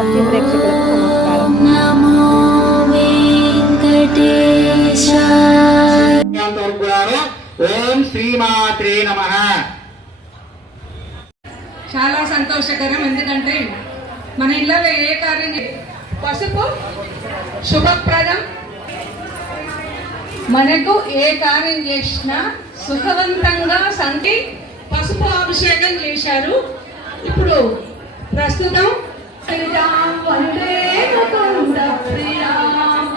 భక్తి ప్రేక్షకులకు నమస్కారం. ఓం శ్రీమాత్రే నమః. చాలా సంతోషకరం. ఎందుకంటే మన ఇళ్ళలో ఏ కార్యం పసుపు శుభప్రదం. మనకు ఏ కార్యం చేసినా సుఖవంతంగా సంతి పసుపు అభిషేకం చేశారు. ఇప్పుడు ప్రస్తుతం శ్రీరామ్ వందే ముకుంద శ్రీరామ్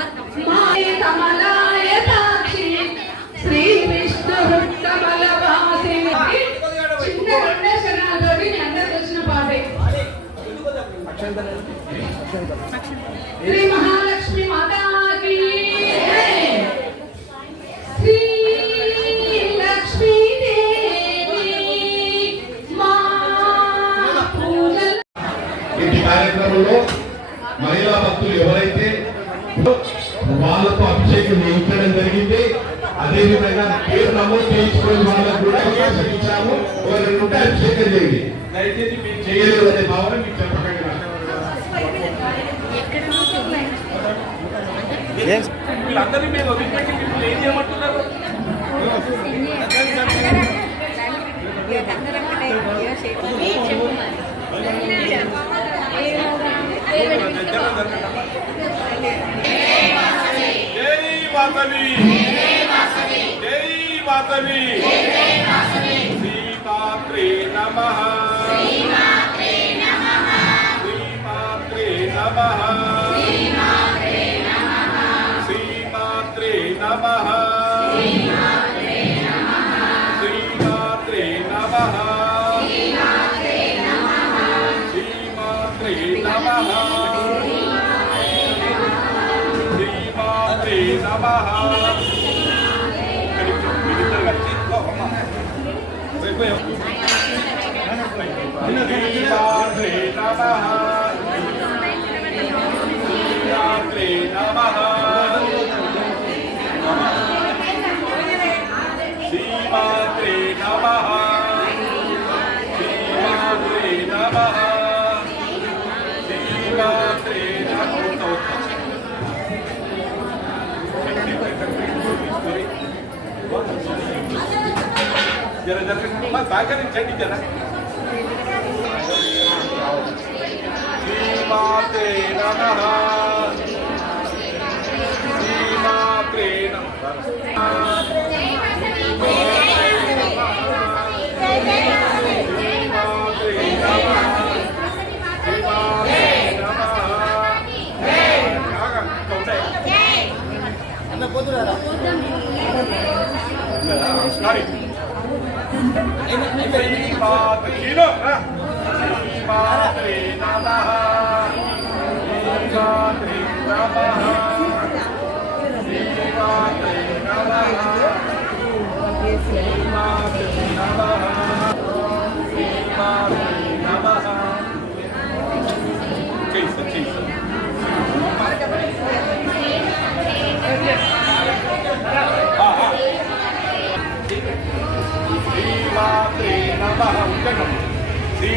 మాయ కమలాయ సాక్షి శ్రీ విష్ణు కమల వాసిని. చిన్న రెండక్షరాలతోటి మీ అందరికి వచ్చిన పాటే శ్రీ మహాలక్ష్మి మాతాకి శ్రీ లక్ష్మీ కార్యక్రమంలో మహిళా భక్తులు ఎవరైతే వాళ్ళతో అభిషేకం చేయించడం జరిగింది. అదేవిధంగా పేరు నమోదు చేయించుకునే వాళ్ళకు కూడా అవకాశం ఇచ్చాము. ఎవరైనా అభిషేకం చేయండి. దయచేసి మీరు చేయలేదు అనే భావన మీకు చెప్పకండి. వీళ్ళందరినీ మీరు వదిలిపెట్టి మీరు ఏం చేయమంటున్నారు? శ్రీమాత్రే నమః. శ్రీమాత్రే నమః. శ్రీమాత్రే నమః. శ్రీమాత్రే నమః. శ్రీమాత్రే నమః. శ్రీమాత్రే నమః. మీరిద్దరు కలిసి శ్రీమాత్రే నమః. శ్రీమాత్రే నమః. శ్రీమాత్రే నమః. శ్రీమాత్రే నమః. శ్రీమాత్రే జర సహకరించండి జర. శ్రీమాత్రే నమః. శ్రీమాత్రే నమః.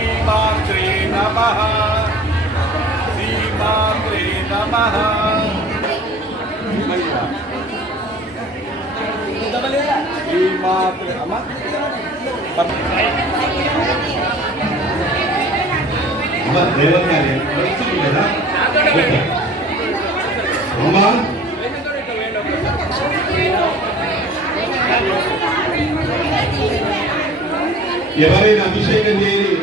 శ్రీమాత్రే నమః. శ్రీమాత్రే నమః. శ్రీమాత్రే అమ్మ ఎవరైనా అభిషేకం చేయని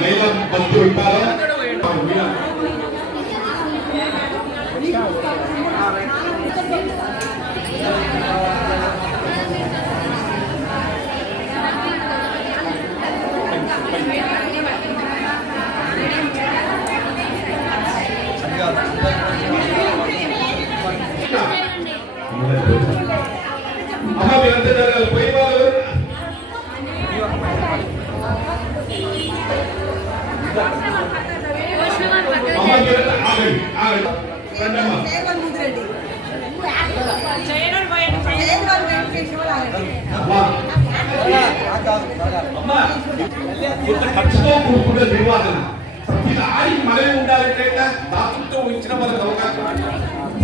మహిళా భక్తులు ఉంటారో అమ్మ మీరంతా జరగాలి. పోయి వాళ్ళు ఖర్చుతో కూడుకున్న నిర్వహణ ప్రతిదానికి మనమే ఉండాలి. వచ్చిన వాళ్ళకి అవకాశం.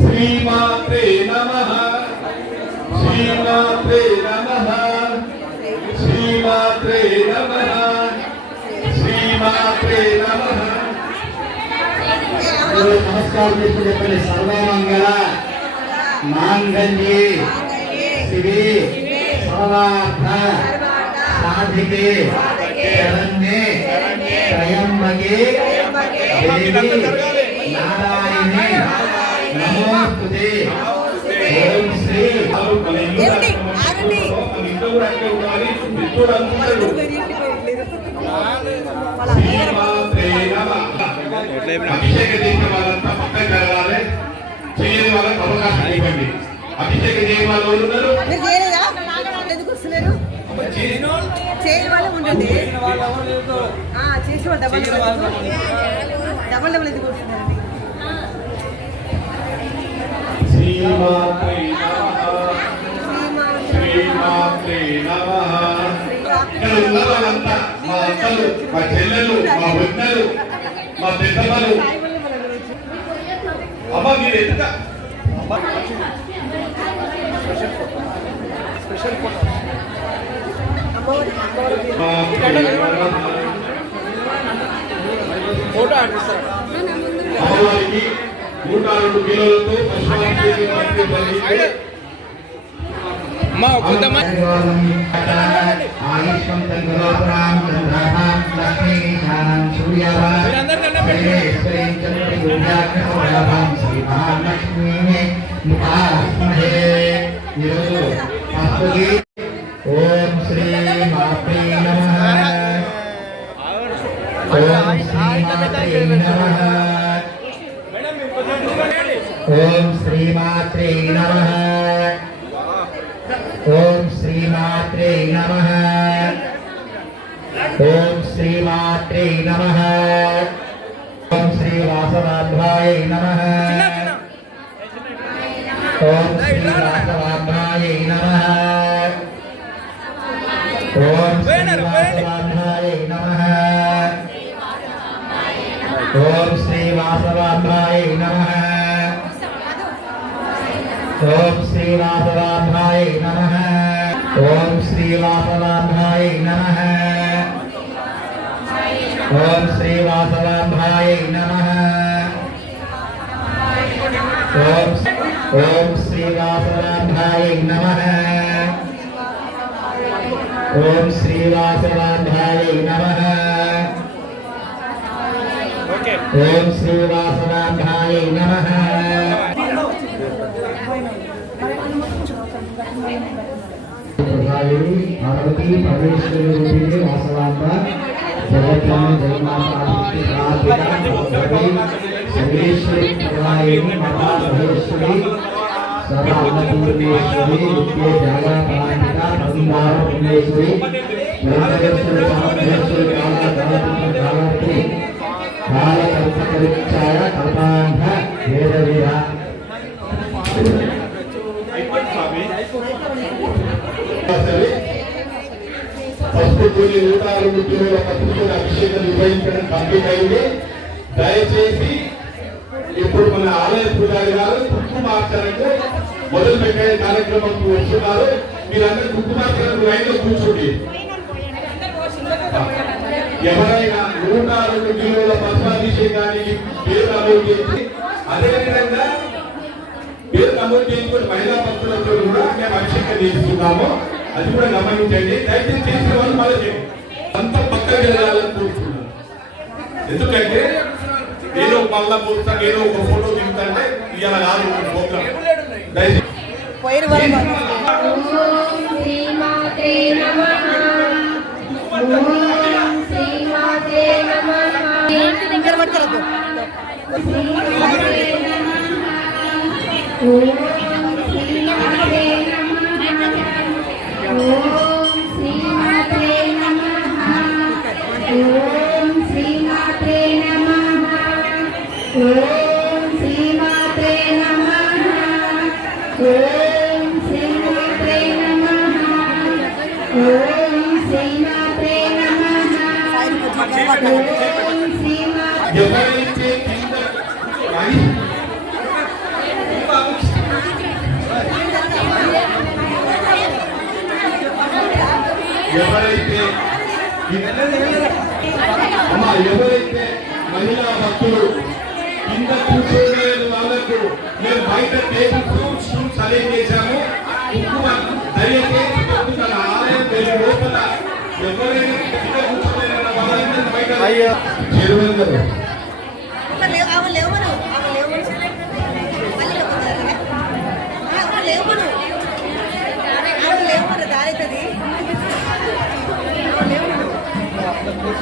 శ్రీమాత్రే నమః శ్రీమాత్రే నమః శ్రీమాత్రే నమః శ్రీమాత్రే నమః. నమస్కారం చేస్తూ చెప్పండి. సర్వమంగళ మాంగళ్యే శివే సర్వార్థ సాధికే శరణ్యే త్రయంబకే దేవి నారాయణే నమోస్తుతే. ఓం శ్రీ మన ఇంట్లో కూడా అంటే ఉండాలి. మిత్రుడు అనుకుంటాడు శ్రీమాత్రే నమః. అభిషేక చేసిన వాళ్ళంతా పక్కన జరగాలి. చేయని వాళ్ళకి అవకాశం ఇవ్వండి. అభిషేక చేయని వాళ్ళు ఉన్నారు. మీరు చేయలేదా? ఎందుకు వస్తున్నారు? చేయని వాళ్ళు ఉండండి. చేసిన వాళ్ళు డబల్ ఎందుకు వస్తున్నారండి? శ్రీమాత్రే నమః శ్రీమాత్రే నమః. ఇక్కడ ఉన్న వాళ్ళంతా మా అక్కలు, మా చెల్లెలు, మా వదినలు, మా పెద్దమ్మలు. అమ్మ మీరు ఎంత ఫోటో ఆడిస్తారు. అమ్మవారికి 102 కిలోలతో అమ్మా కొంతమంది ఓం శ్రీ మాత్రే నమః ఓం శ్రీమాత్రే నమః ఓం శ్రీమాత్రే నమః ఓం శ్రీమాత్రే నమః ఓం శ్రీమాత్రే నమః ఓం శ్రీ వాసవాభ్యాయ నమః ఓం శ్రీ వాసవాభ్యాయ నమః ఓం శ్రీ వాసవాభ్యాయ నమః ఓం శ్రీ వాసవాభ్యాయ నమః ఓం శ్రీ వాసవాభ్యాయ నమః ఓం శ్రీ వాసవాభ్యాయ నమః ఓం శ్రీ వాసవాభ్యాయ నమః ఓం శ్రీ వాసవాభ్యాయ నమః ఓం శ్రీ వాసవాభ్యాయ నమః ఓం శ్రీ వాసవాభ్యాయ నమః. పార్వతీ పరమేశ్వరి వాసవాంబ జగత్యాన్ని జగన్మాతాశ్వరి మాతా మహేశ్వరి సదా అన్నపూర్ణేశ్వరి నిత్య జాగరణ ప్రతిమార పుణ్యేశ్వరి వెంకటేశ్వరి సామేశ్వరి కాళాతి కాళకల్పకరిచ్ఛాయ కల్పాంధ వేదవీర. ఫస్ట్ కూలి 102 కిలోల పత్రికల అభిషేకం నిర్వహించడం కంప్లీట్ అయింది. దయచేసి ఇప్పుడు మన ఆలయ పూజారి గారు తుక్కు మార్చడానికి మొదలు పెట్టే కార్యక్రమంకు వస్తున్నారు. మీరందరూ తుక్కు మార్చడానికి లైన్ లో కూర్చోండి. ఎవరైనా 102 కిలోల పద్మాభిషేకానికి పేరు నమోదు చేసి అదేవిధంగా పేరు నమోదు చేసుకుని మహిళా భక్తులతో కూడా మేము అభిషేకం చేస్తున్నాము. అది కూడా గమనించండి. దయచేసి చేసిన వాళ్ళు మళ్ళీ చేయండి. అంత పక్కన వెళ్ళాలని కోరుతున్నాను. ఎందుకంటే నేను మళ్ళా పూర్తా నేను ఒక ఫోటో దిగుతాంటే ఇలా కాదు ప్రోగ్రామ్. దయచేసి శ్రీమాత్రే నమః ఓం శ్రీమాత్రే నమః ఇక్కడ పడతారు. శ్రీమాత్రే నమః ఓం శ్రీమాత్రే నమః ఓం శ్రీమాత్రే నమః ఓం శ్రీమాత్రే నమః ఓం శ్రీమాత్రే నమః ఓం శ్రీమాత్రే నమః ఓం శ్రీమాత్రే నమః ఓం శ్రీమాత్రే ఎవరైతే కింద భక్తులు కింద కూర్చోని వాళ్ళకు మేము బయట టేబుల్స్ స్టూల్స్ అరేంజ్ చేశాము. కుంకుమ దయచేసి పొద్దున ఆలయం వెళ్ళి లోపల ఎవరైనా కింద కూర్చోలేని వాళ్ళని బయట చైర్మన్ గారు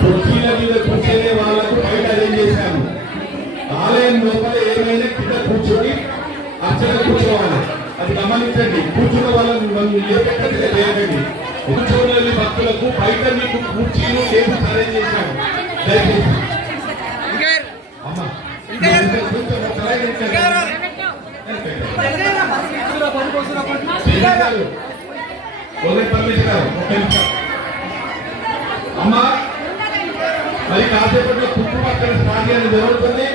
కుర్చీల మీద కూర్చొనే వాళ్ళకు బయట అరేంజ్ చేశాము. ఆలయం లోపల ఏమైనా కింద కూర్చొని అర్చన కూర్చోవాలి. అది గమనించండి. కూర్చున్న వాళ్ళని చేయకండి. కూర్చోని భక్తులకు బయట మీకు కుర్చీలు టేబుల్స్ అరేంజ్ చేశాము. దయచేసి అమ్మా అమ్మా మరి కాసేపట్లో కుంకుమ అక్కడ స్టార్ట్ చేయడం జరుగుతుంది.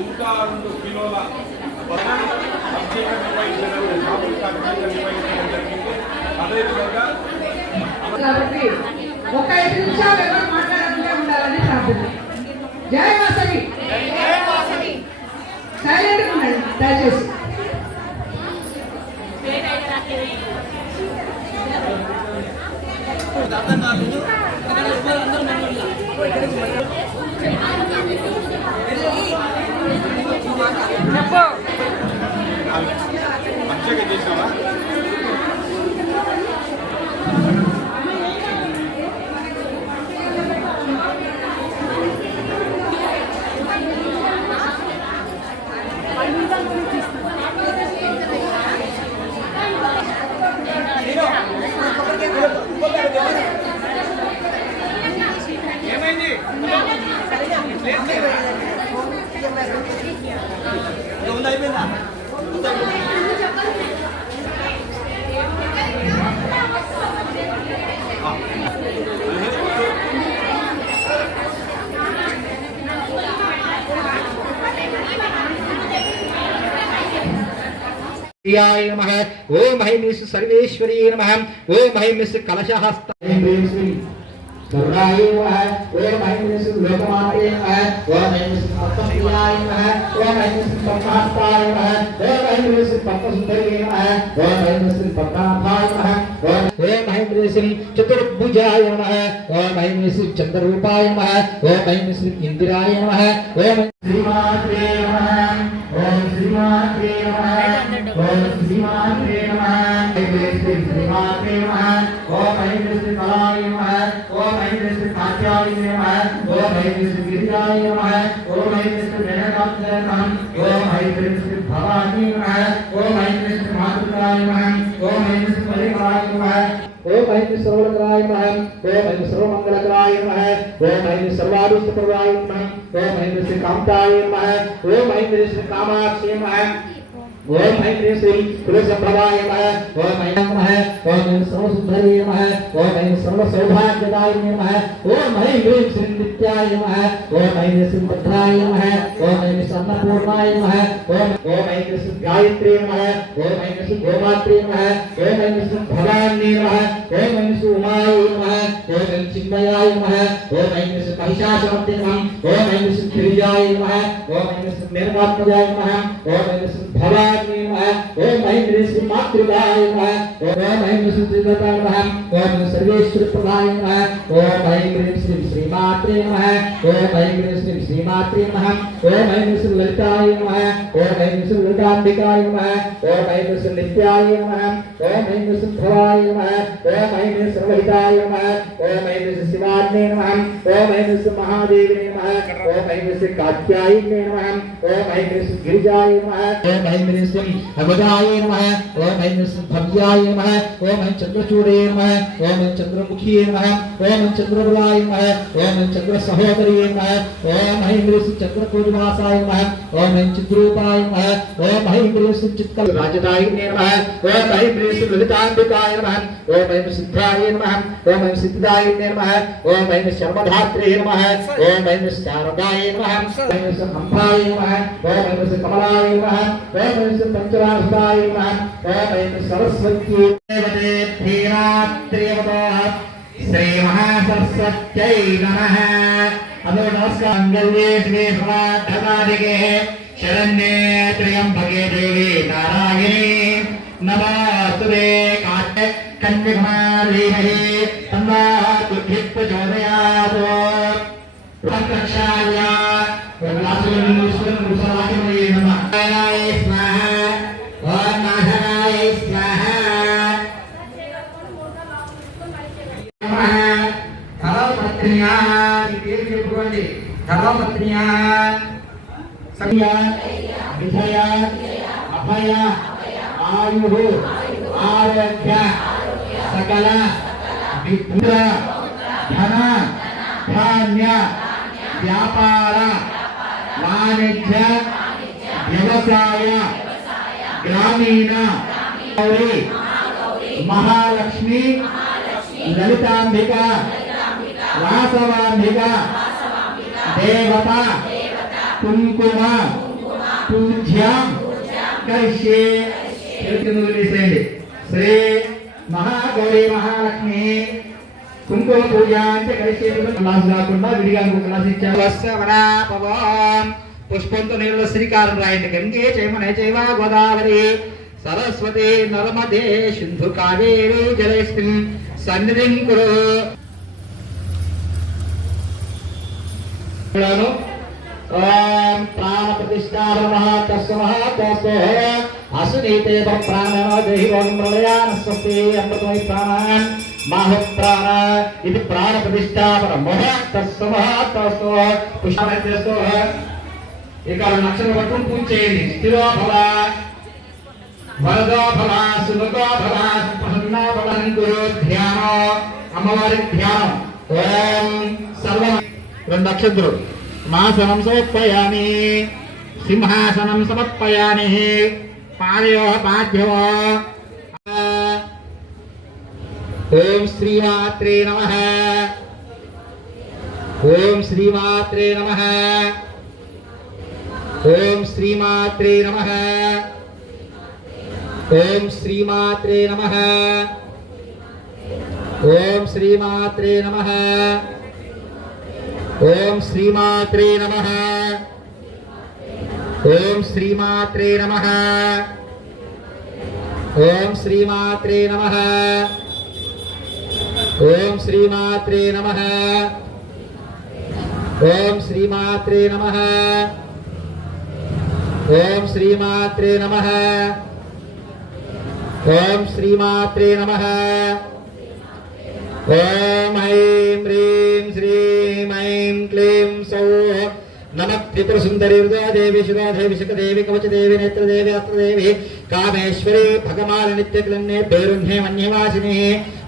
ఇంకా 2 కిలోల అభిషేకం నిర్వహించడం సామూహిక అభిషేకం నిర్వహించడం జరిగింది. అదేవిధంగా కాబట్టి ఒక 5 నిమిషాలు ఎవరు మాట్లాడకుండా ఉండాలని ప్రార్థన. జై వాసవి, సైలెంట్గా ఉండండి దయచేసి. అభిషేకం చేసినావా? ఏమైంది? అయిపోయిందా? नमः ओम हैमिस सर्वेश्वरी नमः ओम हैमिस कलशहस्त सर्वाय नमः ओम हैमिस लोकमाते नमः ओम हैमिस अत्तप्रियाय नमः ओम हैमिस पद्महस्ताय नमः ओम हैमिस पद्मसुंदरी नमः ओम हैमिस पद्मनाभाय नमः ओम हैमिस चतुर्भुजाय नमः ओम हैमिस चंद्ररूपाय नमः ओम हैमिस इंदिराय नमः ओम श्रीमाते नमः ओम श्रीमाते नमः ओम श्रीमाते नमः श्रीमाते नमः ओम हैमिस कलाय नमः ओम हैमिस कात्याय नमः ओम हैमिस गिरिजाय नमः ओम हैमिस गणनाथाय नमः ओम हैमिस भवानी नमः ओम हैमिस मातृकाय नमः ओम हैमिस परिवाराय नमः ओम हैमिस सर्वलोकराय नमः ओम हैमिस सर्वमंगलकराय नमः ओम हैमिस सर्वाभीष्टप्रदाय नमः ओम हैमिस कामताय नमः ओम हैमिस कामाक्षी नमः ओम हैमिस कुलसंभवाय नमः ओम हैमिस नमः ओम हैमिस सर्वसुंदरी नमः ओम हैमिस सर्वसौभाग्यदायिने नमः ओम हैमिस नित्याय नमः ओम हैमिस भद्राय नमः ओम हैमिस अन्नपूर्णाय नमः ओम हैमिस गायत्री नमः ओम हैमिस गोमात्री नमः ओम हैमिस भवानी नमः ओम हैमिस उमाय नमः ओम हैमिस चिन्मयाय नमः ओम हैमिस महिषासुरमर्दिने नमः ओम हैमिस गिरिजाय नमः ओम हैमिस निर्मात्मजाय नमः ओम हैमिस भवानी नमः ओम ऐं ह्रीं श्रीं मातृकाय नमः ओम ऐं ह्रीं श्रीं त्रिदताय नमः ओम सर्वेश्वर प्रदाय नमः ओम ऐं ह्रीं श्रीं श्रीमात्रे नमः ओम ऐं ह्रीं श्रीं श्रीमात्रे नमः ओम ऐं ह्रीं श्रीं ललिताय नमः ओम ऐं ह्रीं श्रीं ललिताम्बिकाय नमः ओम ऐं ह्रीं श्रीं नित्याय नमः ओम ऐं ह्रीं श्रीं भवाय नमः ओम ऐं ह्रीं सर्वहिताय नमः ओम ऐं ह्रीं श्रीं शिवान्ये नमः ओम ऐं ह्रीं श्रीं महादेविने नमः ओम ऐं ह्रीं श्रीं कात्यायिने नमः ओम ऐं ह्रीं श्रीं गिरिजाय नमः ओम ऐं ह्रीं श्रीं अवधाय नमः ओम ऐं ह्रीं श्रीं भव्याय नमः ओम ऐं चंद्रचूडे नमः ओम ऐं चंद्रमुखिये नमः ओम ऐं चंद्रबलाय नमः ओम ऐं चंद्रसहोदरिये नमः ओम ऐं ह्रीं श्रीं चंद्रकोटिवासाय नमः ओम ऐं चिद्रूपाय नमः ओम ऐं ह्रीं श्रीं चित्कलराजदायिने नमः ओम ऐं ह्रीं श्रीं ललिताम्बिकाय नमः ओम ऐं सिद्धाय नमः ओम ऐं सिद्धिदायिने नमः ओम ऐं शर्मधात्रे नमः ओम ऐं शारदाय नमः ओम ऐं अम्बाय नमः ओम ऐं कमलाय नमः ओम ऐं पंचवासुदाय नमः ओम ऐं सरस्वती देवते धीरात्रियवतः श्री महासरस्वत्यै नमः। अदो नमस्कार मंगल्ये श्री सर्वार्थसाधिके शरण्ये त्र्यंबके देवी नारायणी नमोस्तुते काटे कन्याकुमारीमहि तन्नातुभ्यः प्रचोदयात् रक्षाय वल्लासुरं मुसलाकिमये नमः नारायणाय स्वाहा ओम नारायणाय स्वाहा नमः धर्मपत्न्या देवी भगवती धर्मपत्न्या संज्ञा विजया अभय आयु आरोग्य सकल विद्या धन धान्य व्यापार वाणिज्य व्यवसाय ग्रामीण गौरी महालक्ष्मी ललितांबिका वासवांबिका देवता कुंकुम पूज्यं करिष्ये श्री महागौरी महालक्ष्मी కుంకుమ పూజ అంటే కలిసి క్లాస్ కాకుండా విడిగా క్లాస్ ఇచ్చారు. వస్సవనాపవం పుష్పంతో నీళ్ళలో శ్రీకారం రాయండి. గంగే చైమనే చైవ గోదావరి సరస్వతి నర్మదే సింధు కావేరి జలేస్మిన్ సన్నిధిం కురు. ఓం ప్రాణ ప్రతిష్ఠాపనః తస్మః తస్మః అసునీతే ప్రాణో దేహివం ప్రళయాన స్వస్తి అమృతమై ప్రాణాన్ మాహ ప్రాణ ఇది ప్రాణ ప్రతిష్ఠాపన మహ తస్మః తస్మః పుష్పమేస్తు. ఇక లక్షణ పట్టుకుని పూజ చేయండి. స్థిరో భవ వరదో భవ సుముఖో భవ ప్రసన్నో భవ గురు ధ్యానం అమ్మవారి ధ్యానం. ఓం సర్వం 2 నక్షత్రాలు మాసనం సమర్పయామి సింహాసనం సమర్పయామి పాదయో పాద్యో. ఓం శ్రీమాత్రే నమః ఓం శ్రీమాత్రే నమః ఓం శ్రీమాత్రే నమః ఓం శ్రీమాత్రే నమః ఓం శ్రీమాత్రే నమః ఓం శ్రీమాత్రే నమః ఓం శ్రీమాత్రే నమః ఓం శ్రీమాత్రే నమః ఓం శ్రీమాత్రే నమః ఓం శ్రీమాత్రే నమః ఓం శ్రీమాత్రే నమః ఓం శ్రీమాత్రే నమః. ఓం ఐం హ్రీం శ్రీం ఐం క్లీం సౌః నమః త్రిపుర సుందరి హృదయదేవి శివాదేవి శిఖదేవి కవచదేవి నేత్రదేవి అస్త్రదేవి కామేశ్వరి భగమాల నిత్యకలన్నే పేరుణ్యే మన్యవాసిని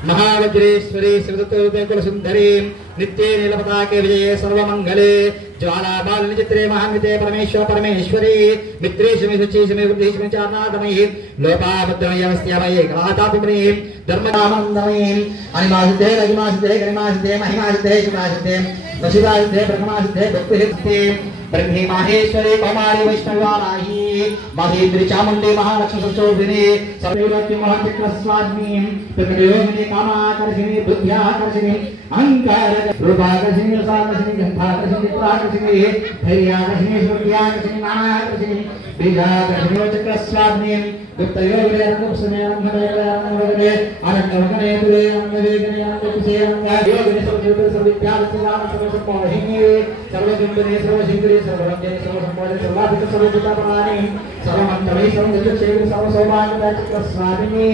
महावज्रेश्वरी श्रीदत्तकुल सुंदरी नित्ये नीलपताके विजये सर्वमंगले ज्वालाबालिनी चित्रे महान्विते परमेश्वर परमेश्वरी मित्रेशमि सुचेशमि वृद्धिशमि चारनादमयी लोपाभद्रमयमस्यामये कलातापुमयी धर्मकामन्दमयी अनिमासिद्धे रजिमासिद्धे गरिमासिद्धे महिमासिद्धे शिवासिद्धे वशिवासिद्धे ब्रह्मासिद्धे भक्तिसिद्धे ब्रह्मे माहेश्वरी कौमारी वैष्णवाराही महेन्द्री चामुंडी महालक्ष्मी संशोभिनी सर्वैरत्य महाचक्रस्वामिनी प्रकटयोगिनी कामाकर्षिणी बुद्ध्याकर्षिणी अहंकार रूपाकर्षिणी रसाकर्षिणी गंधाकर्षिणी प्राकर्षिणी धैर्याकर्षिणी स्मृत्याकर्षिणी नानाकर्षिणी बीजाकर्षिणी चक्रस्वामिनी गुप्तयोगिनी रंगसमय रंगमय अरण्यवकने तुले रंगवेगने रंगकुसे रंगयोगिनी सर्वविद्यालय सर्वसंपन्ने सर्वजुम्बने सर्वशिवरे सर्वरंजने सर्वसंपन्ने सर्वाधिक सर्वभूतापराणि सर्वमंगले सर्वजगच्छेवे सर्वसौभाग्यदाय चक्रस्वामिनी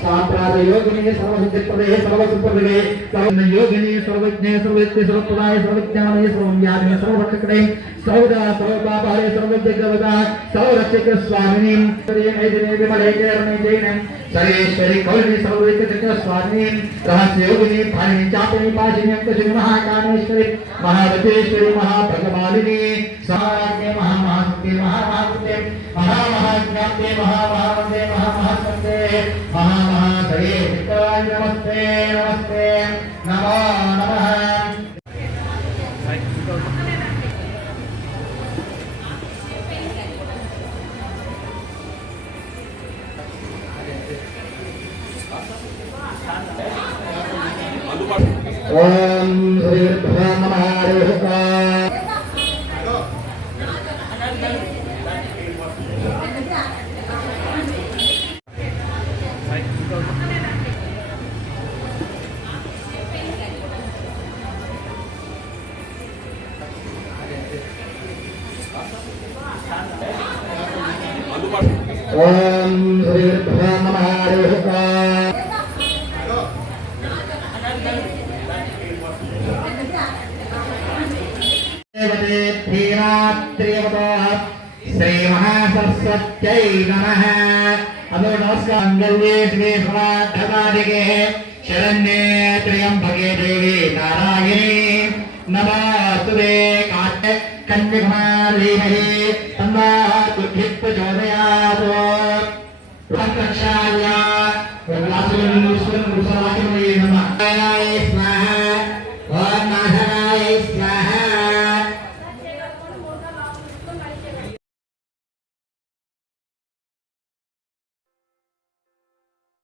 साम्प्रादयोगिनी सर्वसिद्धिप्रदे सर्वसुप्रदे सर्वयोगिनी सर्वज्ञे सर्वज्ञे सर्वप्रदाय सर्वज्ञाने सर्वव्यापिने सर्वभक्षकणे सर्वदा सर्वपापहरे सर्वजगवदा सर्वरक्षकस्वामिनी श्रीमैदिने विमले चरणे जैने सर्वेश्वरी कौलिनी सर्वविद्यचक्रस्वामिनी रहस्ययोगिनी भारिणी चापिनी पाशिनी अंकशिनी महाकामेश्वरी महावतेश्वरी महाभगवालिनी साज्ञे महामहासुते महामहासुते महामहाज्ञाते महामहावन्दे महामहासुते महामहासये नित्याय नमस्ते नमस्ते नमो नमः ओम श्री नमः ओम श्री श्री महासरस्वत्यै नमः। अदो नमस्कार मंगल्ये श्री सर्वार्थसाधिके शरण्ये त्र्यंबके देवी नारायणी नमोस्तुते कात्य कन्यकुमारीमहि तन्नातुभ्यः प्रचोदयात् रक्षाया विश्वं नमः।